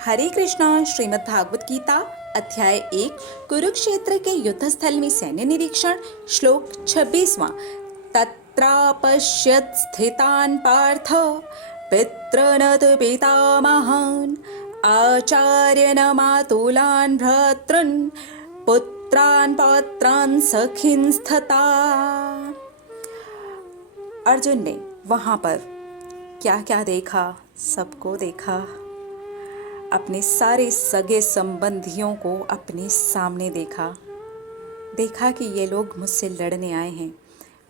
हरे कृष्णा। श्रीमद् भागवत गीता अध्याय 1 कुरुक्षेत्र के युद्ध स्थल में सैन्य निरीक्षण। श्लोक 26वां। तत्रापश्यत् स्थितान् पार्थ पितॄन् तु पितामहान् आचार्यान् मातुलान् भ्रातॄन् पुत्रान् पौत्रान् सखींस्तथा। अर्जुन ने वहां पर क्या क्या देखा, सबको देखा। अपने सारे सगे संबंधियों को अपने सामने देखा कि ये लोग मुझसे लड़ने आए हैं।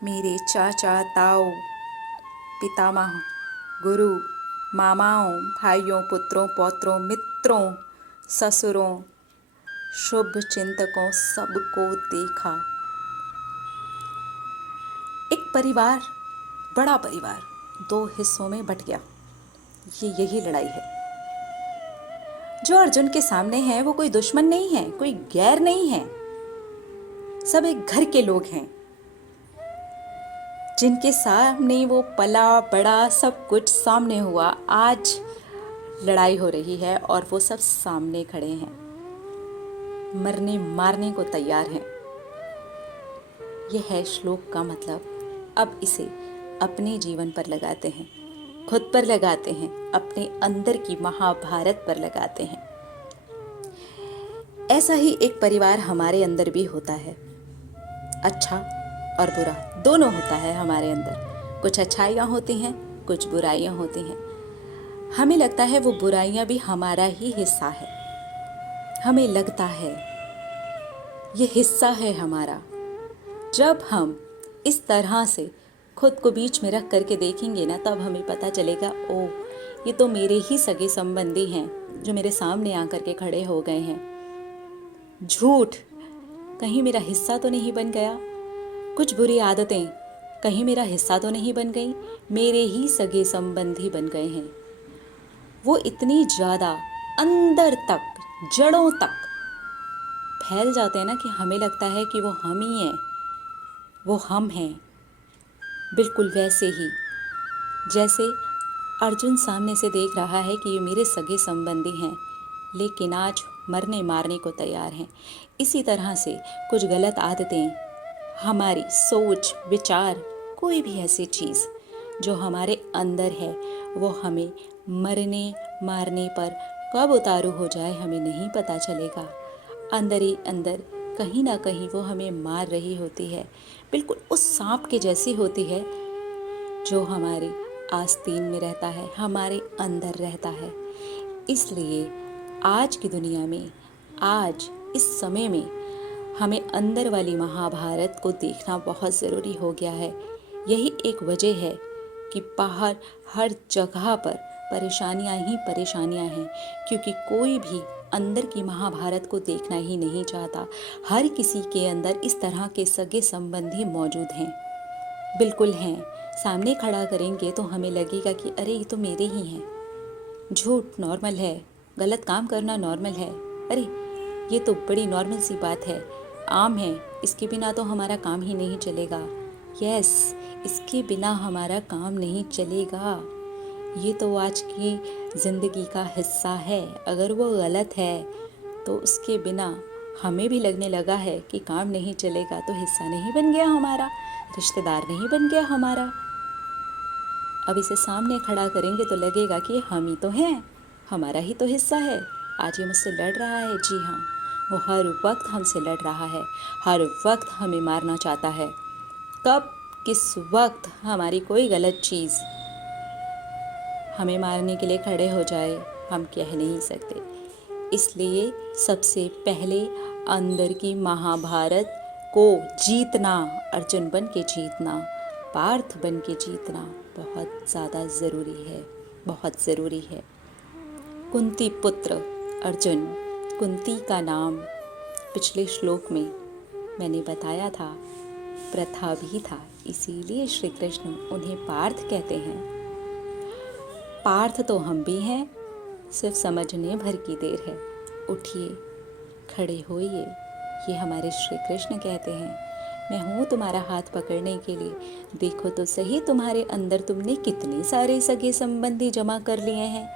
मेरे चाचा, ताऊ, पितामह, गुरु, मामाओं, भाइयों, पुत्रों, पौत्रों, मित्रों, ससुरों, शुभ चिंतकों, सबको देखा। एक परिवार, बड़ा परिवार, दो हिस्सों में बट गया। यही लड़ाई है। जो अर्जुन के सामने है वो कोई दुश्मन नहीं है, कोई गैर नहीं है। सब एक घर के लोग हैं जिनके सामने वो पला बड़ा, सब कुछ सामने हुआ। आज लड़ाई हो रही है और वो सब सामने खड़े हैं, मरने मारने को तैयार हैं। यह है श्लोक का मतलब। अब इसे अपने जीवन पर लगाते हैं, खुद पर लगाते हैं, अपने अंदर की महाभारत पर लगाते हैं। ऐसा ही एक परिवार हमारे अंदर भी होता है। अच्छा और बुरा दोनों होता है हमारे अंदर। कुछ अच्छाइयाँ होती हैं, कुछ बुराइयाँ होती हैं। हमें लगता है वो बुराइयाँ भी हमारा ही हिस्सा है। हमें लगता है ये हिस्सा है हमारा। जब हम इस तरह से खुद को बीच में रख करके देखेंगे ना, तब हमें पता चलेगा, ओ ये तो मेरे ही सगे संबंधी हैं जो मेरे सामने आकर के खड़े हो गए हैं। झूठ कहीं मेरा हिस्सा तो नहीं बन गया, कुछ बुरी आदतें कहीं मेरा हिस्सा तो नहीं बन गई, मेरे ही सगे संबंधी बन गए हैं। वो इतनी ज़्यादा अंदर तक, जड़ों तक फैल जाते हैं ना कि हमें लगता है कि वो हम ही हैं, वो हम हैं। बिल्कुल वैसे ही जैसे अर्जुन सामने से देख रहा है कि ये मेरे सगे संबंधी हैं, लेकिन आज मरने मारने को तैयार हैं। इसी तरह से कुछ गलत आदतें, हमारी सोच, विचार, कोई भी ऐसी चीज़ जो हमारे अंदर है, वो हमें मरने मारने पर कब उतारू हो जाए हमें नहीं पता चलेगा। अंदर ही अंदर कहीं ना कहीं वो हमें मार रही होती है। बिल्कुल उस सांप के जैसी होती है जो हमारी आस्तीन में रहता है, हमारे अंदर रहता है। इसलिए आज की दुनिया में, आज इस समय में हमें अंदर वाली महाभारत को देखना बहुत ज़रूरी हो गया है। यही एक वजह है कि बाहर हर जगह पर परेशानियां ही परेशानियां हैं, क्योंकि कोई भी अंदर की महाभारत को देखना ही नहीं चाहता। हर किसी के अंदर इस तरह के सगे संबंधी मौजूद हैं, बिल्कुल हैं। सामने खड़ा करेंगे तो हमें लगेगा कि अरे ये तो मेरे ही हैं। झूठ नॉर्मल है, गलत काम करना नॉर्मल है, अरे ये तो बड़ी नॉर्मल सी बात है, आम है, इसके बिना तो हमारा काम ही नहीं चलेगा। यस, इसके बिना हमारा काम नहीं चलेगा। ये तो आज की ज़िंदगी का हिस्सा है। अगर वो गलत है तो उसके बिना हमें भी लगने लगा है कि काम नहीं चलेगा, तो हिस्सा नहीं बन गया हमारा, रिश्तेदार नहीं बन गया हमारा। अब इसे सामने खड़ा करेंगे तो लगेगा कि हम ही तो हैं, हमारा ही तो हिस्सा है। आज ये मुझसे लड़ रहा है, जी हाँ, वो हर वक्त हमसे लड़ रहा है, हर वक्त हमें मारना चाहता है। कब किस वक्त हमारी कोई गलत चीज़ हमें मारने के लिए खड़े हो जाए, हम कह नहीं सकते। इसलिए सबसे पहले अंदर की महाभारत को जीतना, अर्जुन बन के जीतना, पार्थ बन के जीतना बहुत ज़्यादा ज़रूरी है, बहुत ज़रूरी है। कुंती पुत्र अर्जुन, कुंती का नाम पिछले श्लोक में मैंने बताया था, प्रथा भी था, इसीलिए श्री कृष्ण उन्हें पार्थ कहते हैं। पार्थ तो हम भी हैं, सिर्फ समझने भर की देर है। उठिए, खड़े होइए, ये हमारे श्री कृष्ण कहते हैं। मैं हूँ तुम्हारा हाथ पकड़ने के लिए। देखो तो सही तुम्हारे अंदर तुमने कितने सारे सगे संबंधी जमा कर लिए हैं।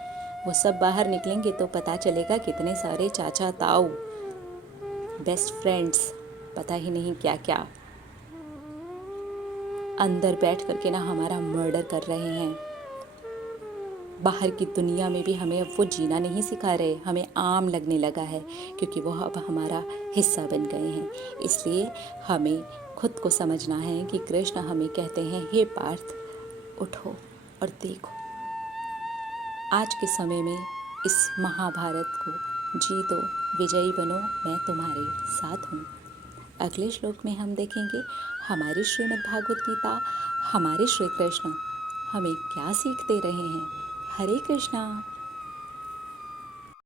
वो सब बाहर निकलेंगे तो पता चलेगा कितने सारे चाचा ताऊ, बेस्ट फ्रेंड्स, पता ही नहीं क्या क्या अंदर बैठ करके ना हमारा मर्डर कर रहे हैं। बाहर की दुनिया में भी हमें अब वो जीना नहीं सिखा रहे, हमें आम लगने लगा है क्योंकि वो अब हमारा हिस्सा बन गए हैं। इसलिए हमें खुद को समझना है कि कृष्ण हमें कहते हैं, हे पार्थ उठो और देखो, आज के समय में इस महाभारत को जीतो, विजयी बनो, मैं तुम्हारे साथ हूँ। अगले श्लोक में हम देखेंगे हमारी श्रीमद् भागवत गीता, हमारे श्री कृष्ण हमें क्या सीख दे रहे हैं। हरे कृष्णा।